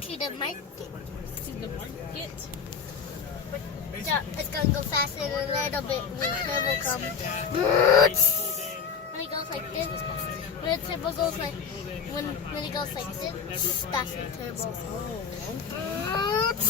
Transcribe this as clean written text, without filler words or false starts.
to the market. To the market. So it's gonna go faster a little bit when turbo comes. When it goes like this, when the turbo goes like when it goes like this, that's the turbo. Oh, okay.